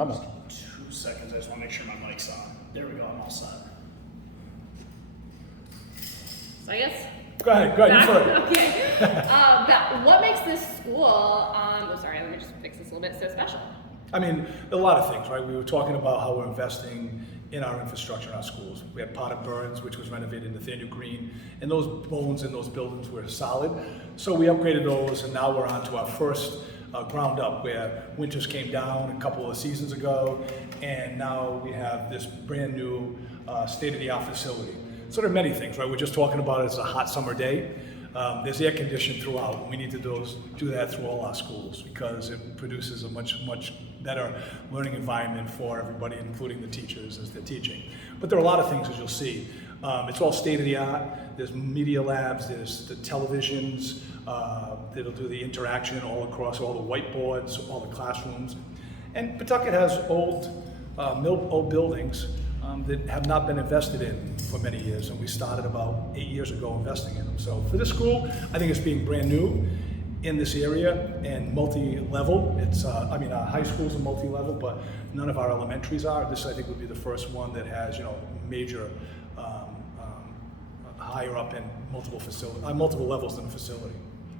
Almost. 2 seconds, I just want to make sure my mic's on. There we go, I'm all set. So I guess. Go ahead, you first. Okay. What makes this school, sorry, let me just fix this a little bit, so special? I mean, a lot of things, right? We were talking about how we're investing in our infrastructure in our schools. We had Potter Burns, which was renovated in Nathaniel Green, and those bones in those buildings were solid. So we upgraded those, and now we're on to our first ground up, where Winters came down a couple of seasons ago, and now we have this brand new state-of-the-art facility. So there are many things, right? We're just talking about it as a hot summer day. There's air conditioning throughout. We need to do that through all our schools because it produces a much better learning environment for everybody, including the teachers as they're teaching. But there are a lot of things, as you'll see. It's all state-of-the-art. There's media labs, there's the televisions that'll do the interaction all across all the whiteboards, all the classrooms. And Pawtucket has old buildings that have not been invested in for many years, and we started about 8 years ago investing in them. So for this school, I think it's being brand new in this area and multi-level. It's, our high schools are multi-level, but none of our elementaries are. This, I think, would be the first one that has, major higher up in multiple levels in the facility.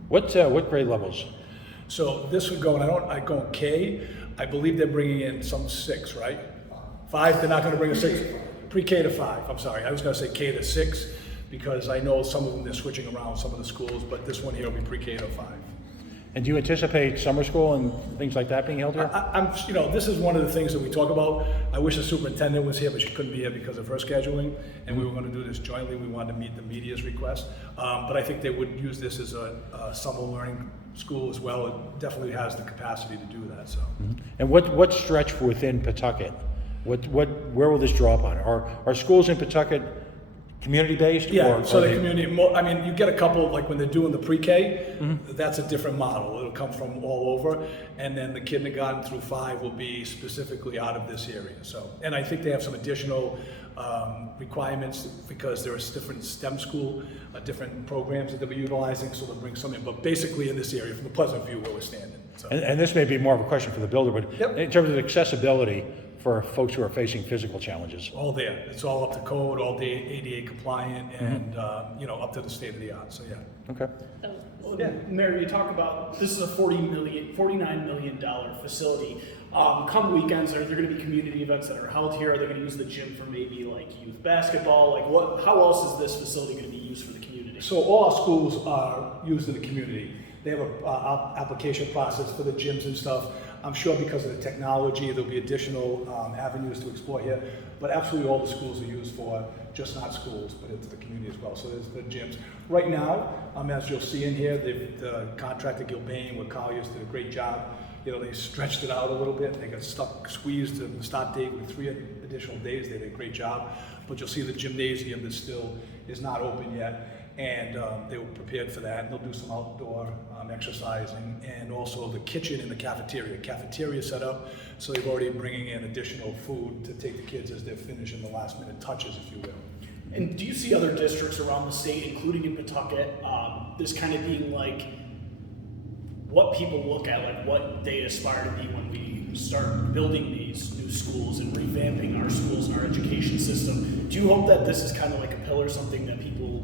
What grade levels? So this would go, and I go K. I believe they're bringing in some 6, right? 5. They're not going to bring a 6. Pre-K to 5. I'm sorry. I was going to say K to 6 because I know some of them they're switching around some of the schools, but this one here will be Pre-K to 5. And do you anticipate summer school and things like that being held here? This is one of the things that we talk about. I wish the superintendent was here, but she couldn't be here because of her scheduling, and we were going to do this jointly. We wanted to meet the media's request, but I think they would use this as a summer learning school as well. It definitely has the capacity to do that. So. Mm-hmm. And what stretch within Pawtucket? Where will this draw upon? Are schools in Pawtucket community-based? Yeah, so the community, you get a couple, like when they're doing the pre-K, that's a different model. It'll come from all over, and then the kindergarten through 5 will be specifically out of this area. So, and I think they have some additional requirements because there are different STEM school, different programs that they'll be utilizing, so they'll bring some in. But basically in this area, from the Pleasant View where we're standing. So. And this may be more of a question for the builder, but in terms of accessibility, for folks who are facing physical challenges? All there. It's all up to code, all ADA compliant, and up to the state of the art. So yeah. Okay. Well, yeah, Mary, you talk about this is a $49 million facility. Come weekends, are there going to be community events that are held here? Are they going to use the gym for maybe like youth basketball? Like how else is this facility going to be used for the community? So all our schools are used in the community. They have an application process for the gyms and stuff. I'm sure because of the technology, there'll be additional avenues to explore here, but absolutely all the schools are used for just not schools, but into the community as well. So there's the gyms. Right now, as you'll see in here, the contractor Gilbane with Colliers did a great job. They stretched it out a little bit. They got squeezed in the start date with 3 additional days. They did a great job. But you'll see the gymnasium that still is not open yet. And they were prepared for that. And they'll do some outdoor exercising, and also the kitchen and the cafeteria set up, so they've already bringing in additional food to take the kids as they're finishing the last minute touches, if you will. And do you see other districts around the state, including in Pawtucket, this kind of being like what people look at, like what they aspire to be when we start building these new schools and revamping our schools and our education system? Do you hope that this is kind of like a pillar, something that people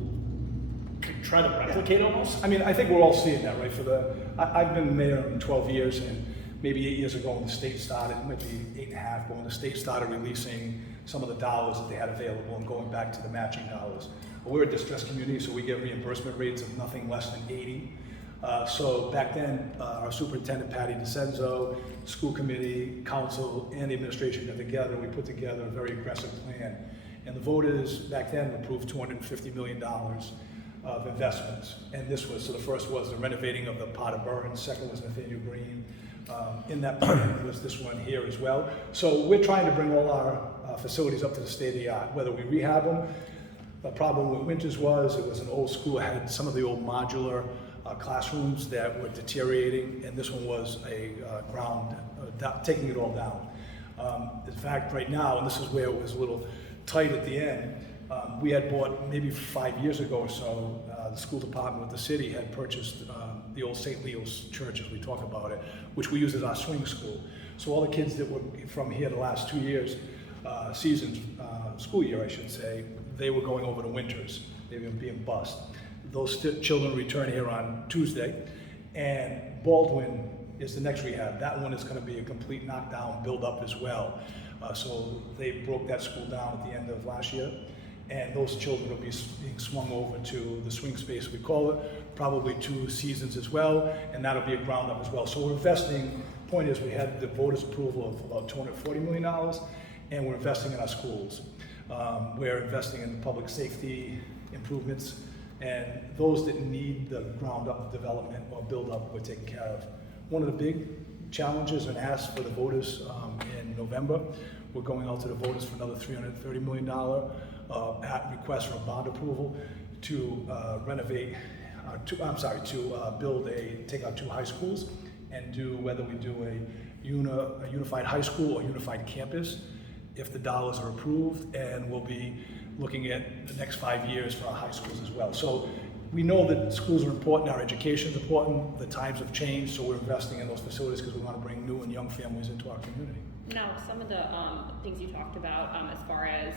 try to replicate almost? I think we're all seeing that, right? I've been mayor in 12 years, and maybe 8 years ago when the state started, it might be 8.5, but when the state started releasing some of the dollars that they had available and going back to the matching dollars. Well, we're a distressed community, so we get reimbursement rates of nothing less than 80. So back then, our superintendent, Patty DeCenzo, school committee, council, and the administration got together, and we put together a very aggressive plan. And the voters back then approved $250 million of investments, and this was, so the first was the renovating of the Potter Burns, second was Nathaniel Green. In that plan was this one here as well. So we're trying to bring all our facilities up to the state of the art, whether we rehab them. The problem with Winters was it was an old school, it had some of the old modular classrooms that were deteriorating, and this one was a taking it all down. In fact, right now, and this is where it was a little tight at the end, we had bought maybe 5 years ago or so, the school department with the city had purchased the old St. Leo's Church, as we talk about it, which we use as our swing school. So all the kids that were from here the last 2 years, school year I should say, they were going over to Winters. They were being bused. Those children return here on Tuesday, and Baldwin is the next rehab. That one is going to be a complete knockdown, build up as well. So they broke that school down at the end of last year, and those children will be being swung over to the swing space, we call it, probably 2 seasons as well, and that'll be a ground up as well. So we're investing, point is we had the voters' approval of about $240 million, and we're investing in our schools. We're investing in public safety improvements, and those that need the ground up development or build up, we're taking care of. One of the big challenges and asks for the voters in November, we're going out to the voters for another $330 million at request for bond approval to take out 2 high schools and do whether we do a unified high school or unified campus if the dollars are approved, and we'll be looking at the next 5 years for our high schools as well. So we know that schools are important, our education is important, the times have changed, so we're investing in those facilities because we want to bring new and young families into our community. Now, some of the things you talked about as far as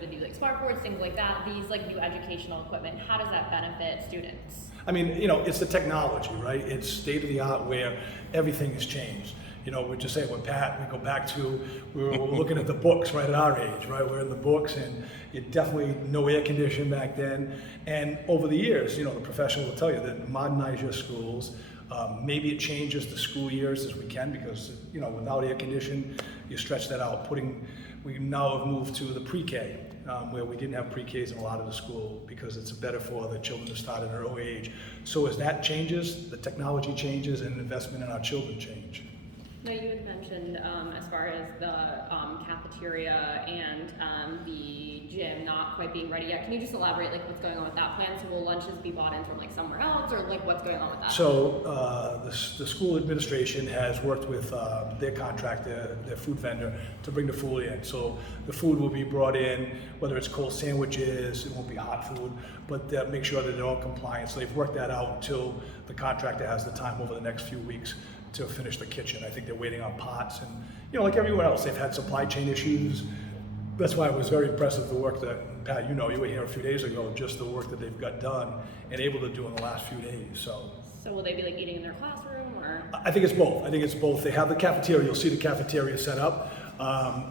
the new like smart boards, things like that, these like new educational equipment, how does that benefit students? I mean, it's the technology, right? It's state of the art where everything has changed. We're just saying with Pat, we go back to, we were looking at the books right at our age, right? We're in the books, and it definitely no air conditioning back then. And over the years, the professional will tell you that modernize your schools. Maybe it changes the school years as we can, because without air conditioning, you stretch that out. We now have moved to the pre-K, where we didn't have pre-Ks in a lot of the school because it's better for the children to start at an early age. So as that changes, the technology changes, and investment in our children change. Now, you had mentioned as far as the cafeteria and the gym not quite being ready yet. Can you just elaborate what's going on with that plan? So will lunches be bought in from somewhere else, or what's going on with that? So the school administration has worked with their contractor, their food vendor, to bring the food in. So the food will be brought in, whether it's cold sandwiches, it won't be hot food, but they'll make sure that they're all compliant. So they've worked that out until the contractor has the time over the next few weeks to finish the kitchen. I think they're waiting on pots, and like everyone else, they've had supply chain issues. That's why it was very impressive the work that, Pat, you were here a few days ago, just the work that they've got done and able to do in the last few days. So will they be eating in their classroom, or? I think it's both. They have the cafeteria. You'll see the cafeteria set up.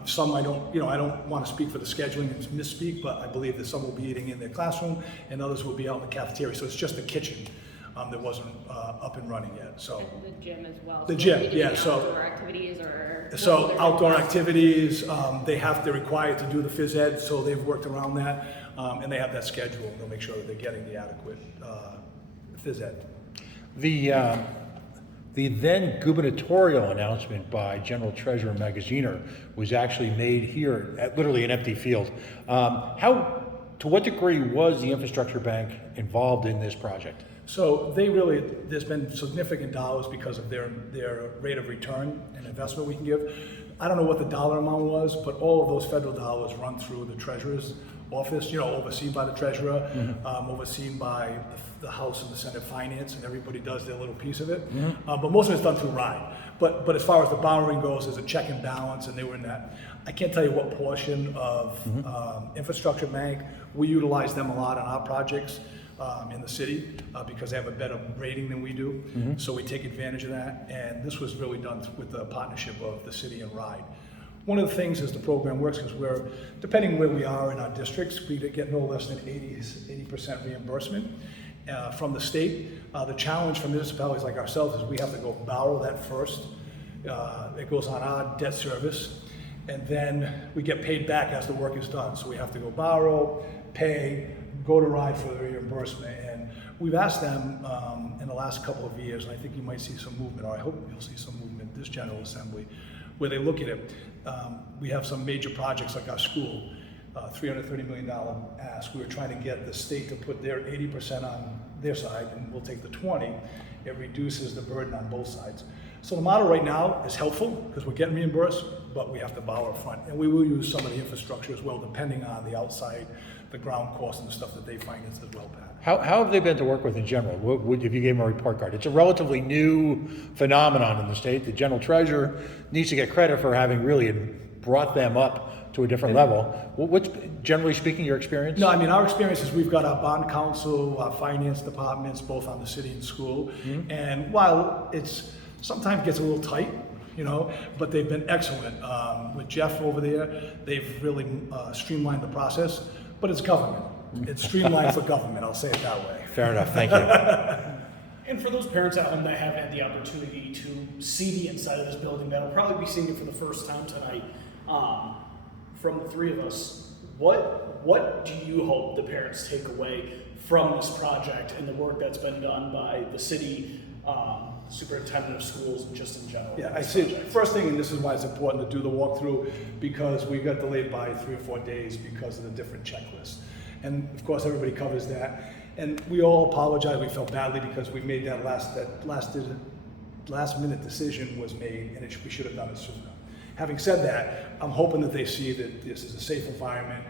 Some I don't want to speak for the scheduling and misspeak, but I believe that some will be eating in their classroom and others will be out in the cafeteria. So it's just the kitchen that wasn't up and running yet. So and the gym as well. The gym, yeah. So outdoor activities or outdoor activities. They're required to do the phys ed, so they've worked around that, and they have that schedule. And they'll make sure that they're getting the adequate phys ed. The then gubernatorial announcement by General Treasurer Magaziner was actually made here at literally an empty field. To what degree was the infrastructure bank involved in this project? So there's been significant dollars because of their rate of return and investment we can give. I don't know what the dollar amount was, but all of those federal dollars run through the treasurer's office, overseen by the treasurer, overseen by the House and the Senate Finance, and everybody does their little piece of it. But most of it's done through RIDE. But as far as the borrowing goes, there's a check and balance, and they were in that. I can't tell you what portion of infrastructure bank. We utilize them a lot on our projects in the city because they have a better rating than we do. So we take advantage of that, and this was really done with the partnership of the city and RIDE. One of the things is the program works because depending where we are in our districts, we get no less than 80% reimbursement from the state. The challenge for municipalities like ourselves is we have to go borrow that first. It goes on our debt service, and then we get paid back as the work is done. So we have to go borrow, pay, go to RIDE for the reimbursement. And we've asked them in the last couple of years, and I think you might see some movement, or I hope you'll see some movement this General Assembly, where they look at it. We have some major projects like our school, $330 million ask. We were trying to get the state to put their 80% on their side, and we'll take the 20. It reduces the burden on both sides. So the model right now is helpful because we're getting reimbursed, but we have to borrow up front. And we will use some of the infrastructure as well, depending on the outside the ground cost and the stuff that they finance as well, Pat. How have they been to work with in general? What would, if you gave them a report card? It's a relatively new phenomenon in the state. The general treasurer needs to get credit for having really brought them up to a different level. What's, generally speaking, your experience? No, I mean, our experience is we've got our bond counsel, our finance departments, both on the city and school. And while it's sometimes gets a little tight, you know, but they've been excellent. With Jeff over there, they've really streamlined the process, but it's government. It's streamlined for government, I'll say it that way. Fair enough, thank you. And for those parents at home that haven't had the opportunity to see the inside of this building, that'll probably be seeing it for the first time tonight. From the three of us, what do you hope the parents take away from this project and the work that's been done by the city, superintendent of schools, and just in general? Yeah, I see. First thing, and this is why it's important to do the walkthrough, because we got delayed by 3 or 4 days because of the different checklists. And of course, everybody covers that. And we all apologize. We felt badly because we made that last minute decision was made, and we should have done it sooner. Having said that, I'm hoping that they see that this is a safe environment.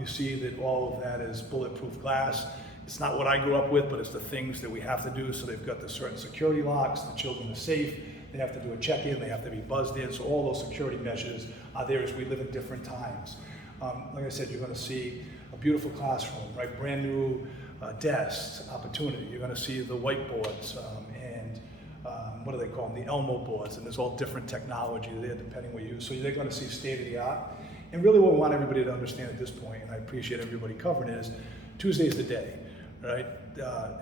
You see that all of that is bulletproof glass. It's not what I grew up with, but it's the things that we have to do. So they've got the certain security locks, the children are safe, they have to do a check-in, they have to be buzzed in. So all those security measures are there as we live in different times. Like I said, you're gonna see a beautiful classroom, right? Brand new desks, opportunity. You're gonna see the whiteboards and what do they call them? The Elmo boards, and there's all different technology there depending what you use. So they're gonna see state of the art. And really what we want everybody to understand at this point, and I appreciate everybody covering it, is Tuesday's the day, right?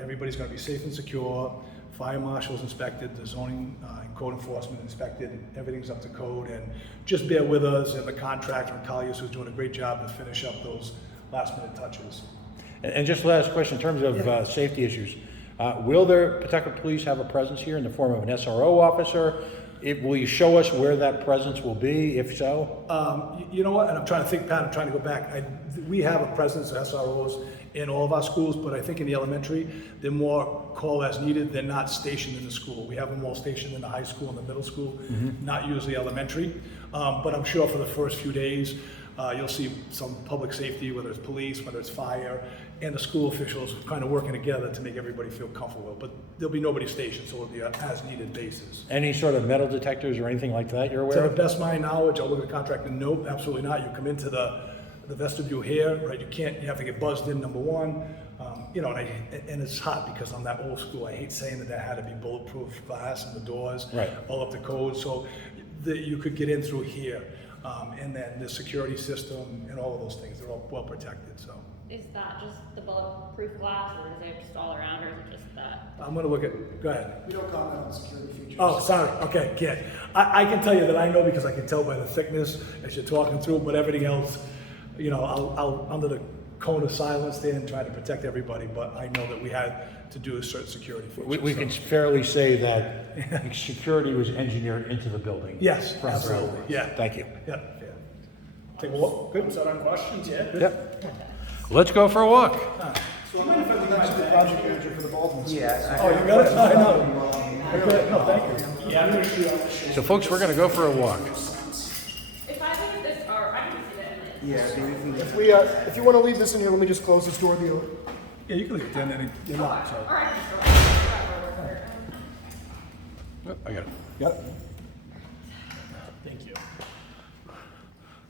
Everybody's gonna be safe and secure, fire marshals inspected, the zoning and code enforcement inspected, and everything's up to code. And just bear with us and the contractor, Kalius, who's doing a great job to finish up those last minute touches. And just last question, in terms of safety issues, will the Pawtucket Police have a presence here in the form of an SRO officer? Will you show us where that presence will be, if so? You know what, and I'm trying to think, Pat, I'm trying to go back. We have a presence of SROs in all of our schools, but I think in the elementary, they're more call as needed. They're not stationed in the school. We have them all stationed in the high school and the middle school, not usually elementary. But I'm sure for the first few days, you'll see some public safety, whether it's police, whether it's fire, and the school officials kind of working together to make everybody feel comfortable. But there'll be nobody stationed, so it'll be an as-needed basis. Any sort of metal detectors or anything like that you're aware To the of? best of my knowledge, I'll look at the contract and nope, absolutely not. You come into the vestibule here, right? You have to get buzzed in, number one. You know, and it's hot because I'm that old school. I hate saying that had to be bulletproof glass and the doors, Right. all up to code. So you could get in through here. And then the security system and all of those things, they're all well protected, so. Is that just the bulletproof glass, or is it just all around, or is it just that? I'm gonna look at, go ahead. We don't comment on security features. Oh, sorry, okay, yeah. I can tell you that I know because I can tell by the thickness as you're talking through, but everything else, you know, I'll under the cone of silence there and try to protect everybody, but I know that we had to do a certain security features. We so. can fairly say that security was engineered into the building. Yes, From absolutely, Outrage. yeah. Thank you. Yeah, yeah. Take a walk, good. I'm set on questions, yeah? Yep. Let's go for a walk. So I'm going to next to the project manager for the Baldwin. Yeah. Oh, you got it? I know. Okay, no, thank you. Yeah, I'm gonna shoot off the shade. So folks, we're gonna go for a walk. If I look at this, or I can see it. Yeah, maybe we can If you want to leave this in here, let me just close this door. Yeah, you can leave it then, and you're not, so. Or I can just throw it. Oh, I got it. Yep. Thank you.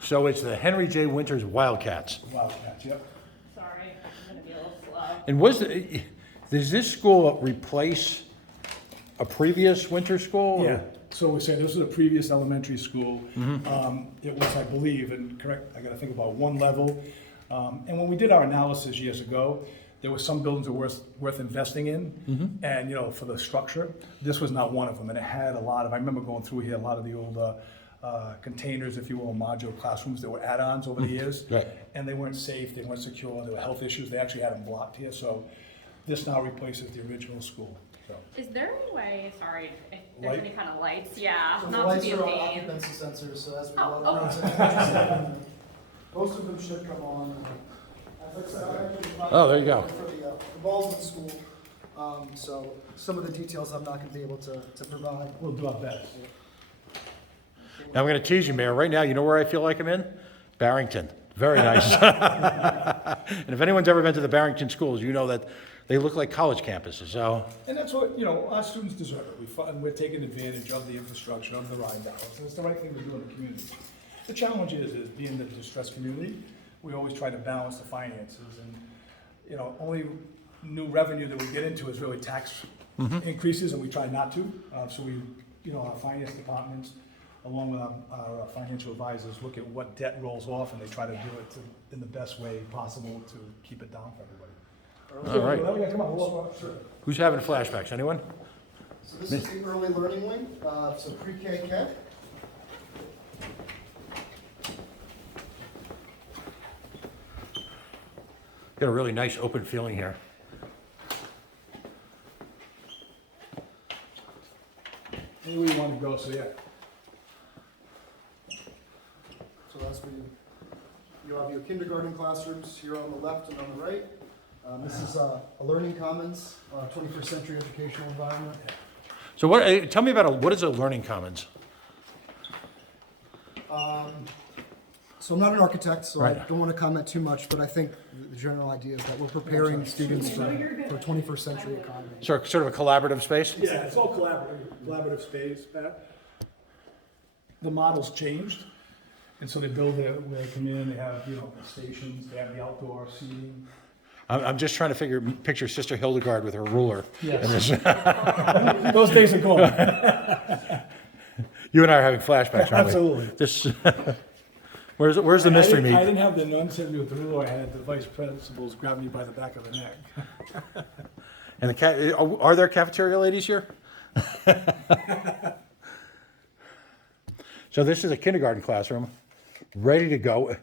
So it's the Henry J. Winters Wildcats. Wildcats, yep. Sorry, I'm gonna be a little slow. And does this school replace a previous winter school? Yeah, so we said this was a previous elementary school. It was, I believe, and correct, I gotta think about one level. And when we did our analysis years ago, there were some buildings that were worth investing in. And, you know, for the structure, this was not one of them. And it had a lot of, I remember going through here, a lot of the old containers, if you will, modular classrooms that were add-ons over the years. Right. And they weren't safe, they weren't secure, there were health issues. They actually had them blocked here. So this now replaces the original school, so. Is there any way, sorry, if there's Light? any kind of lights, yeah, So the not to lights be a are pain. occupancy sensors, so as we Oh, go around, most of them should come on. I fixed that. I actually brought Oh, there you go. For the Baldwin School, so some of the details I'm not going to be able to provide. We'll do our best. Now I'm gonna tease you, Mayor. Right now, you know where I feel like I'm in? Barrington. Very nice. And if anyone's ever been to the Barrington schools, you know that they look like college campuses, so. And that's what, you know, our students deserve it. We're taking advantage of the infrastructure, of the ride dollars, and it's the right thing to do in the community. The challenge is being the distressed community, we always try to balance the finances, and, you know, only new revenue that we get into is really tax increases, and we try not to. So we, you know, our finance departments, along with our financial advisors, look at what debt rolls off, and they try to do it in the best way possible to keep it down for everybody. All right. Come on, sure. Who's having flashbacks? Anyone? So this is the early learning wing, so pre-K Cat. Got a really nice open feeling here. Anywhere you want to go, so yeah. So that's where you have your kindergarten classrooms here on the left and on the right. This is a learning commons, 21st century educational environment. So tell me about what is a learning commons? So I'm not an architect, so I Right. don't want to comment too much, but I think the general idea is that we're preparing students for a 21st century economy. Sort of a collaborative space? Yeah, it's all collaborative space, Pat. The model's changed, and so they build it, where they come in, they have, you know, the stations, they have the outdoor seating. I'm just trying to picture Sister Hildegard with her ruler. Yes. And this- Those days are gone. You and I are having flashbacks, aren't we? Absolutely. This, where's the mystery I meat? didn't have the nuns hit me with the ruler, I had the vice principals grab me by the back of the neck. And are there cafeteria ladies here? So this is a kindergarten classroom, ready to go.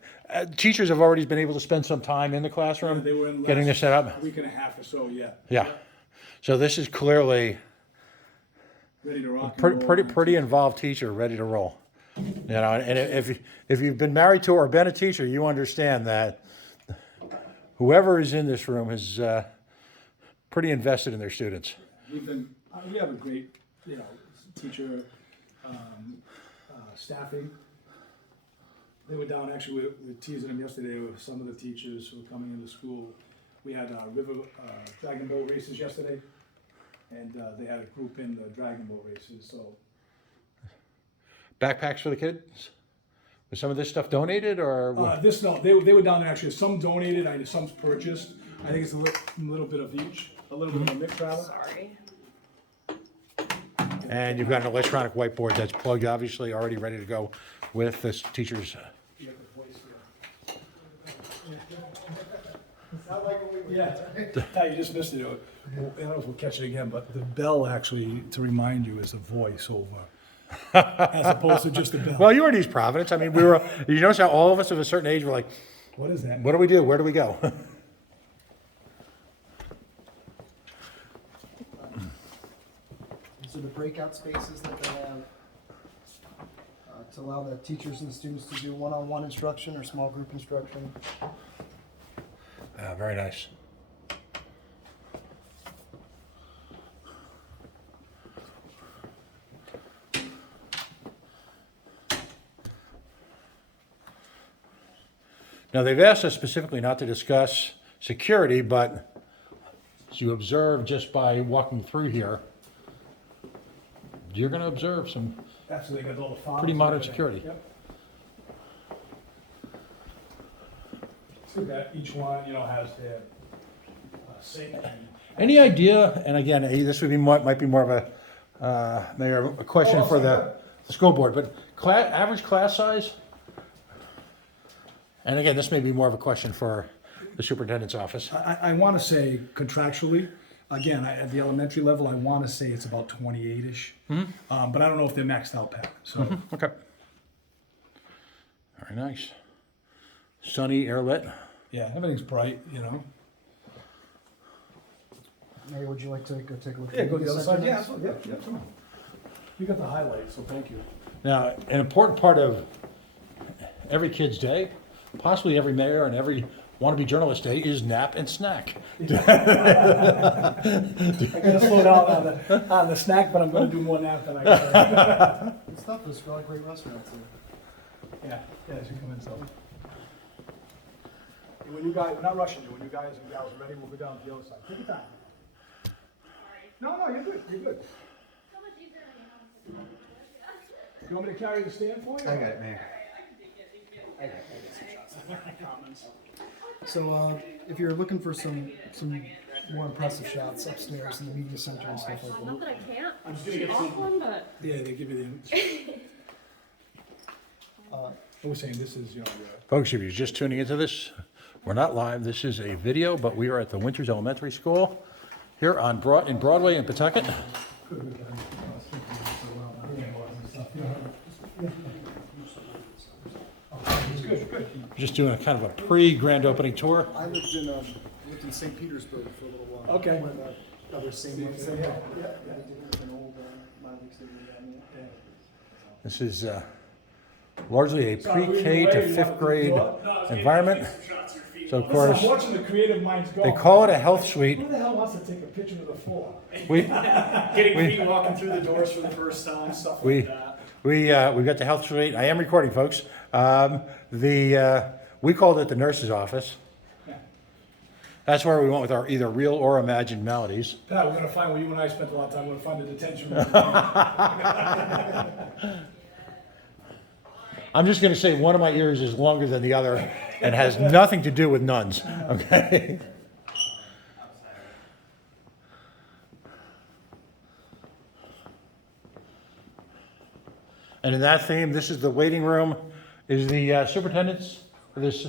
Teachers have already been able to spend some time in the classroom, They were in getting this set up. a week and a half or so, yeah. Yeah. So this is clearly Ready to rock and roll. pretty involved teacher, ready to roll. You know, and if you've been married to or been a teacher, you understand that whoever is in this room is pretty invested in their students. We have a great, you know, teacher, staffing. They were down, actually, we were teasing them yesterday with some of the teachers who were coming into school. We had river dragon boat races yesterday, and they had a group in the dragon boat races, so. Backpacks for the kids? Was some of this stuff donated or? No, they were down there actually, some donated, some's purchased. I think it's a little bit of each, a little bit of a mix rather. Sorry. And you've got an electronic whiteboard that's plugged, obviously, already ready to go with this teacher's. You have the voice here. It's not like when we Yeah, you just missed it. I don't know if we'll catch it again, but the bell actually, to remind you, is a voice over, as opposed to just a bell. Well, you were in East Providence. I mean, you notice how all of us of a certain age were like, What is that? what do we do? Where do we go? These are the breakout spaces that they have to allow the teachers and the students to do one-on-one instruction or small group instruction. Very nice. Now, they've asked us specifically not to discuss security, but as you observe just by walking through here, you're going to observe some Absolutely, got all the files. pretty and modern everything. security. Yep. So that each one, has their safety. Any idea, and again, this would be might be more of a, Mayor, a question for the school board, but average class size? And again, this may be more of a question for the superintendent's office. I want to say contractually, again, at the elementary level, I want to say it's about 28-ish. But I don't know if they're maxed out, Pat, so. Okay. Very nice. Sunny, air lit. Yeah, everything's bright, Mary, would you like to go take a look? Yeah, at go to the other side, yeah, next? yeah, come on. You got the highlights, so thank you. Now, an important part of every kid's day, possibly every mayor and every wannabe journalist day, is nap and snack. I gotta slow down on the snack, but I'm gonna do more nap than I can. Good stuff, there's really great restaurants here. Yeah, as you come in, so. And when you guys, we're not rushing you, when you guys and gals are ready, we'll go down to the other side. Take your time. No, you're good, you're good. So much easier than you know. You want me to carry the stand for you? I got it, man. So if you're looking for some more impressive shots upstairs in the media center and stuff like Not that. that I can't. I'm just gonna get Off some. one, but Yeah, they give you the. I was saying, this is, your. Folks, if you're just tuning into this, we're not live. This is a video, but we are at the Winters Elementary School here on Broadway in Pawtucket. Just doing a kind of a pre-grand opening tour. I lived in St. Petersburg for a little while. Okay. When the other same one. Yeah. They did an old minor league stadium down there. This is largely a pre-K to fifth grade environment. So of course, I'm watching the creative minds go. they call it a health suite. Who the hell wants to take a picture of the floor? We Getting feet walking through the doors for the first time, stuff We- like that. we got the health suite. I am recording, folks. We called it the nurse's office. That's where we went with our either real or imagined maladies. Pat, we're gonna find where you and I spent a lot of time, we're gonna find the detention room. I'm just going to say one of my ears is longer than the other and has nothing to do with nuns. Okay. And in that theme, this is the waiting room. Is the superintendent's for this?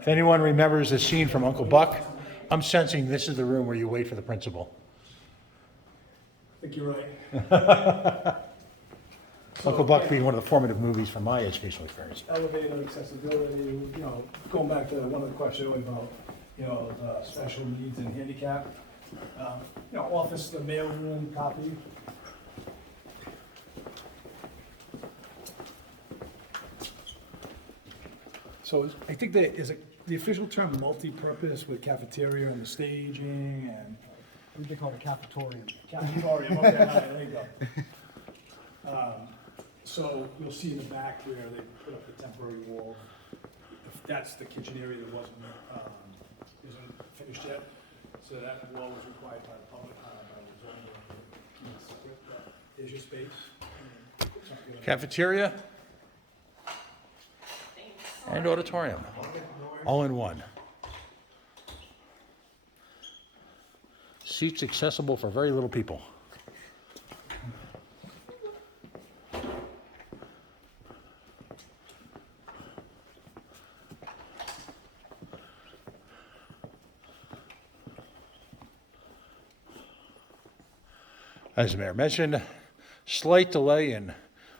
If anyone remembers the scene from Uncle Buck, I'm sensing this is the room where you wait for the principal. I think you're right. Uncle Buck being one of the formative movies from my educational experience. Elevator accessibility, going back to one of the questions about, the special needs and handicap. Office, the mail room, copy. So I think there is the official term multi-purpose with cafeteria and the staging and I think they call it a cafetorium. cafetorium, okay, all right, there you go. So you'll see in the back where they put up the temporary wall. If that's the kitchen area that isn't finished yet. So that wall was required by the public, by the zoning. Here's your space. Cafeteria and auditorium, all in one. Seats accessible for very little people. As the mayor mentioned, slight delay in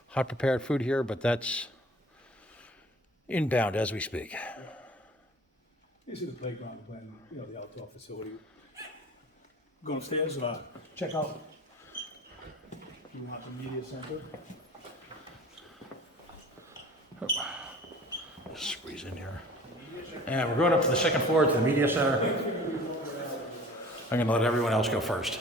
hot prepared food here, but that's inbound as we speak. This is the playground plan, the outdoor facility. Go upstairs, check out. If you want the media center. Squeeze in here. And we're going up to the second floor to the media center. I'm going to let everyone else go first.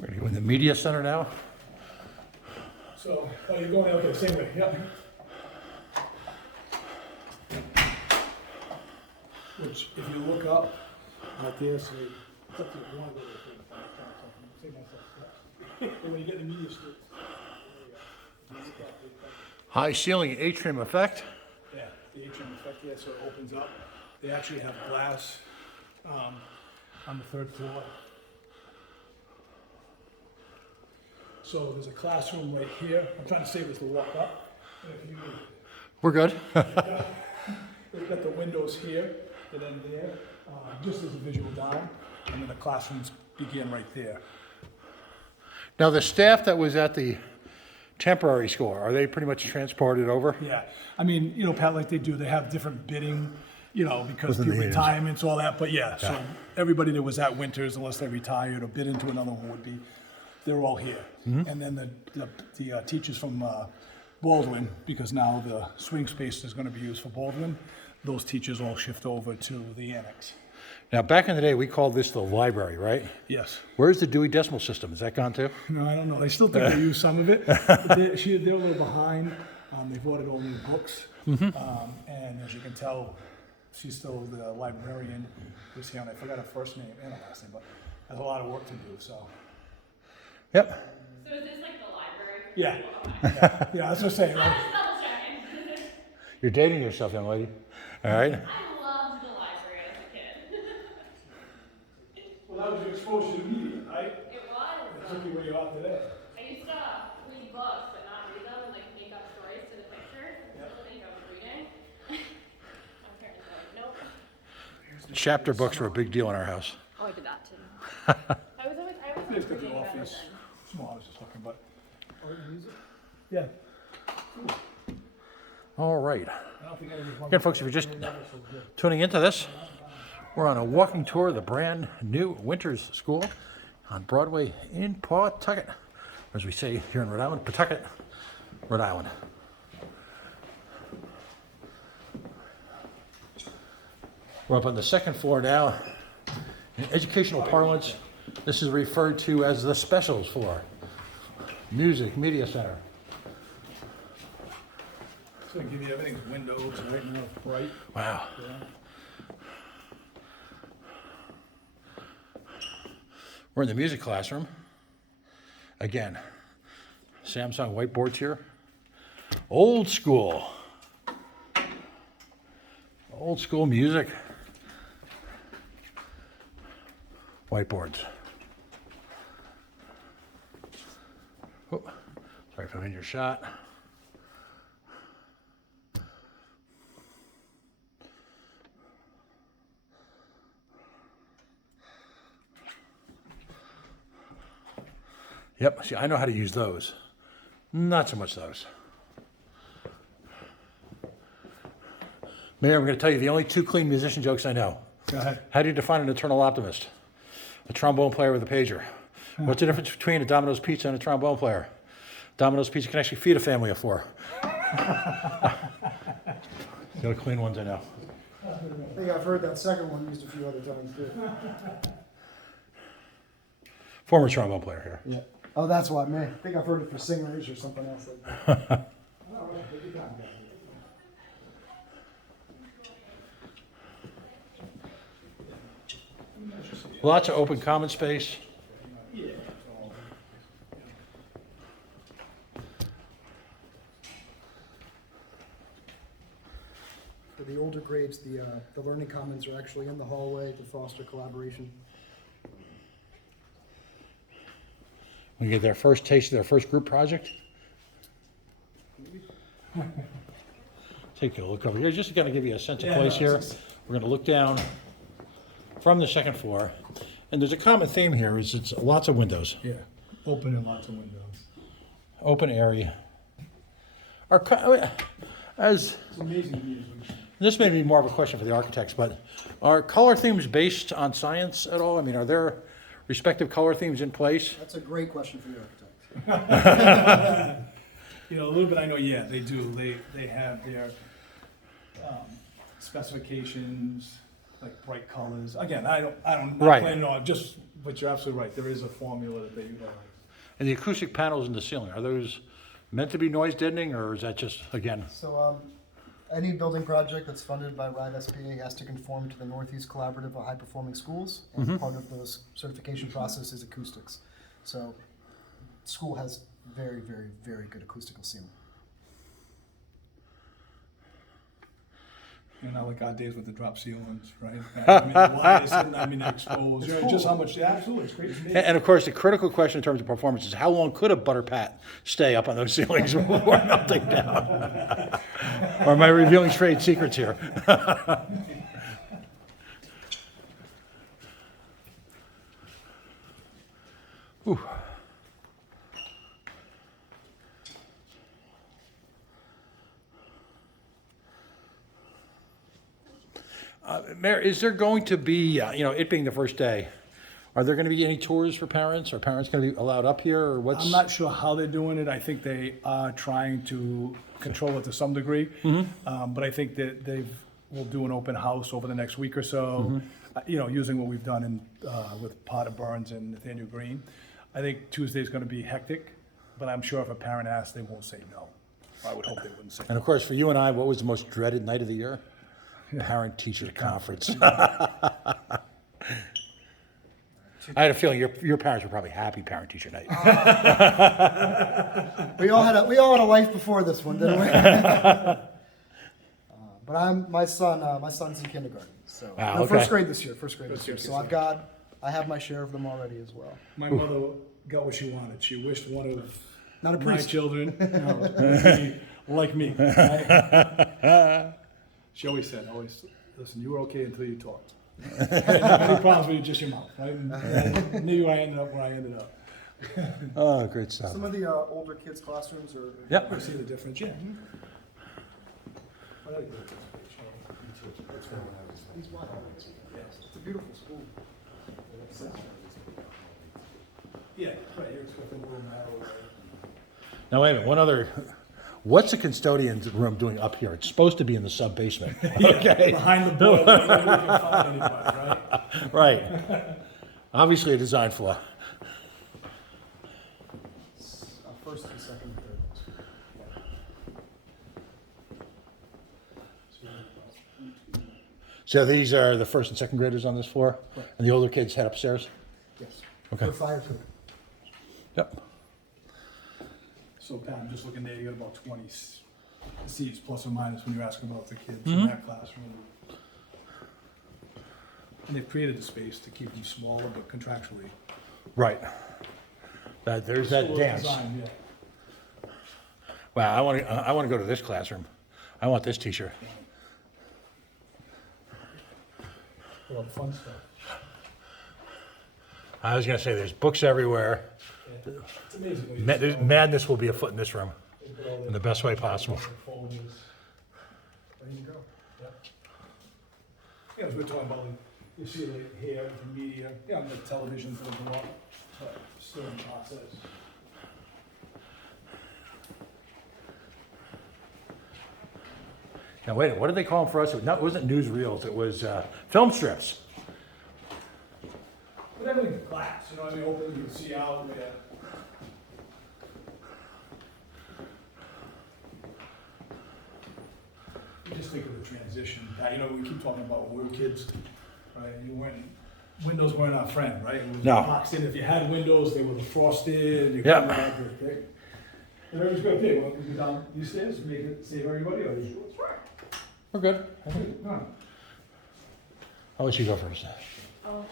We're going to go in the media center now. So, you're going, okay, same way, yep. Which, if you look up, out there, say, it's up to you, you wanna go there, say myself, yeah. And when you get the media street, there you High ceiling atrium effect. Yeah, the atrium effect there, so it opens up. They actually have glass on the third floor. So there's a classroom right here. I'm trying to save us the walk up. And if you, We're good. we've got the windows here and then there, just as a visual guide, and then the classrooms begin right there. Now, the staff that was at the temporary school, are they pretty much transported over? Yeah, I mean, you know, Pat, like they do, they have different bidding, you know, because Within the the years. retirements, all that, but yeah, so everybody that was at Winters, unless they retired or bid into another one would be, they're all here. And then the teachers from Baldwin, because now the swing space is gonna be used for Baldwin, those teachers all shift over to the annex. Now, back in the day, we called this the library, right? Yes. Where's the Dewey Decimal System? Is that gone too? No, I don't know. I still think they use some of it. They're a little behind. They've ordered all new books. And as you can tell, she's still the librarian who's here, and I forgot her first name and her last name, but has a lot of work to do, so. Yep. So is this like the library? Yeah. Okay. Yeah, that's what I'm saying, I'm right? just double checking. You're dating yourself, young lady. All right. I loved the library as a kid. Well, that was your exposure to media, right? It was. It took you where you are today. I used to read books, but not read them, and like make up stories to the pictures. That's what I think I was reading. My parents were like, nope. Chapter books were a big deal in our house. Oh, I did that too. I was It's got the reading rather office. than. Small, I was just looking, but. Oh, you use it? Yeah. All right. I don't think anybody's Again, folks, if you're just tuning into this, we're on a walking tour of the brand new Winters School on Broadway in Pawtucket, or as we say here in Rhode Island, Pawtucket, Rhode Island. We're up on the second floor now. In educational parlance, this is referred to as the specials floor. Music, media center. So they give you everything's windows, right now, bright. Wow. Yeah. We're in the music classroom. Again, Samsung whiteboards here. Old school. Old school music. Whiteboards. Oh, sorry if I'm in your shot. Yep, see, I know how to use those. Not so much those. Mayor, I'm going to tell you the only two clean musician jokes I know. Go ahead. How do you define an eternal optimist? A trombone player with a pager. What's the difference between a Domino's pizza and a trombone player? Domino's pizza can actually feed a family of four. The only clean ones I know. I think I've heard that second one used a few other times too. Former trombone player here. Yeah. Oh, that's what, man. I think I've heard it for singers or something else like that. Lots of open common space. For the older grades, the learning commons are actually in the hallway to foster collaboration. We get their first taste of their first group project. Take a look over here. Just going to give you a sense of place here. We're going to look down from the second floor. And there's a common theme here is it's lots of windows. Yeah, open and lots of windows. Open area. As It's amazing to me. this may be more of a question for the architects, but are color themes based on science at all? I mean, are there respective color themes in place? That's a great question for the architect. You know, a little bit I know, yeah, they do. They have their specifications, like bright colors. Again, I don't not Right. planning on just, but you're absolutely right. There is a formula that they utilize. And the acoustic panels in the ceiling, are those meant to be noise deadening, or is that just, again, So, any building project that's funded by RIDE SPA has to conform to the Northeast Collaborative of High Performing Schools, and part of the certification process is acoustics. So, school has very, very, very good acoustical ceiling. Not like our days with the drop ceilings, right? I mean, the wires sitting, I mean, they're exposed, just how much, yeah, absolutely, it's great. And of course, the critical question in terms of performance is how long could a butter pat stay up on those ceilings before melting down? Or am I revealing trade secrets here? Whew. Mayor, is there going to be, it being the first day, are there going to be any tours for parents? Are parents going to be allowed up here, or what's? I'm not sure how they're doing it. I think they are trying to control it to some degree. But I think that will do an open house over the next week or so, using what we've done with Potter Burns and Nathaniel Green. I think Tuesday's going to be hectic, but I'm sure if a parent asks, they won't say no. I would hope they wouldn't say no. And of course, for you and I, what was the most dreaded night of the year? Parent-teacher conference. I had a feeling your parents were probably happy parent-teacher night. We all had a life before this one, didn't we? But my son's in kindergarten, so Wow, no, okay. first grade this year. So I have my share of them already as well. My mother got what she wanted. She wished one of Not a my priest. children would be like me. Right? She always said, listen, you were okay until you talked. I didn't have any problems with just your mouth, right? And knew I ended up where I ended up. Oh, great stuff. Some of the older kids' classrooms are. Yep. I see the difference, yeah. He's wild. It's a beautiful school. Yeah, right, you're expecting a little narrow. Now, wait a minute, what's the custodian's room doing up here? It's supposed to be in the sub-basement. Okay. Behind the board, nobody can find anybody, right? Right. Obviously a design flaw. First and second grade. So these are the first and second graders on this floor? Right. And the older kids head upstairs? Yes. Okay. For fire too. Yep. So Pat, I'm just looking there, you got about 20 seats plus or minus when you're asking about the kids in that classroom. And they've created the space to keep them smaller, but contractually. Right. There's that School dance. design, yeah. Wow, I want to go to this classroom. I want this teacher. Well, fun stuff. I was going to say, there's books everywhere. Yeah. It's amazing. When you Madness will be afoot in this room put all in the best way possible. folders. There you go. Yeah, as we're talking about, like, you see like here, the media, yeah, the televisions will go up, but still in process. Now, wait, what did they call them for us? It wasn't newsreels, it was film strips. Whatever the glass, you know what I mean, open, you can see out there. You just think of the transition, Pat, we keep talking about when we were kids, right, windows weren't our friend, right? It was No. boxed in. If you had windows, they were defrosted, you Yeah. couldn't have it. And everybody's good, okay, well, we go down these stairs, make it save everybody, or you go, We're good. no. I'll let you go first. Oh.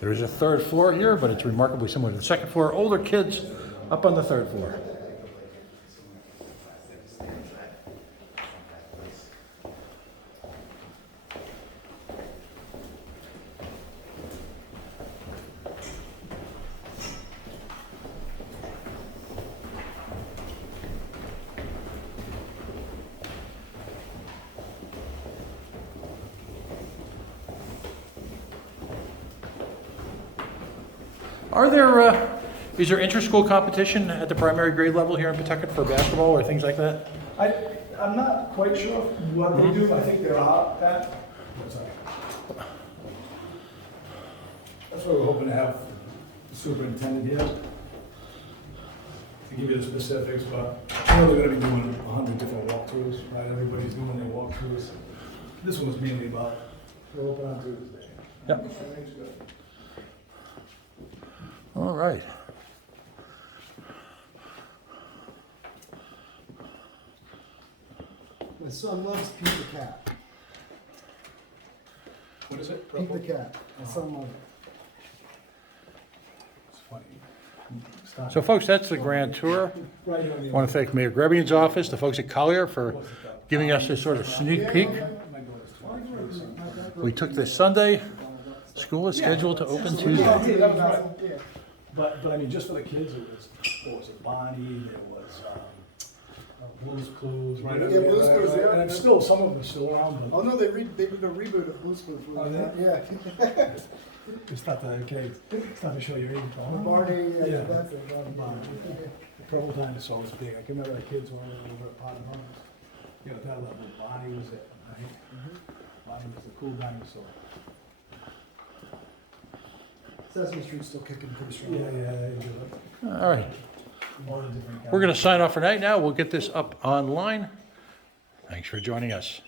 There is a third floor here, but it's remarkably similar to the second floor. Older kids up on the third floor. Is there inter-school competition at the primary grade level here in Pawtucket for basketball or things like that? I'm not quite sure what they do, I think there are, Pat. That's why we're hoping to have the superintendent here to give you the specifics, but I know they're gonna be doing 100 different walkthroughs, right? Everybody's doing their walkthroughs. This one was mainly about, we're open on Tuesday. Yep. Everything's good. All right. My son loves Pete the cat. What is it? Pete the cat. My son loves it. It's funny. So folks, that's the grand tour. Right here on the. I want to thank Mayor Grebian's office, the folks at Collier for giving us this sort of sneak peek. My daughter's 23, so- We took this Sunday. School is scheduled to open Tuesday. That was right. But I mean, just for the kids, it was, what was it, Bonnie, there was, Blue's Clues, right? Yeah, Blue's Clues, yeah. And it's still, some of them are still around, Oh but no, they did a reboot of Blue's Clues. Oh, yeah? Yeah. it's not the, okay, it's not to show your age. Barney, yeah, Yeah. that's it. Barney. The Purple Dinosaur was big, I can remember the kids when we were at Pot of Bones. You know, at that level, Bonnie was it, right? Bonnie was the cool dinosaur. Sesame Street's still kicking pretty strong. Yeah, there you go. All right. All the different We're going to sign off for tonight now. We'll get this up online. Thanks for joining us.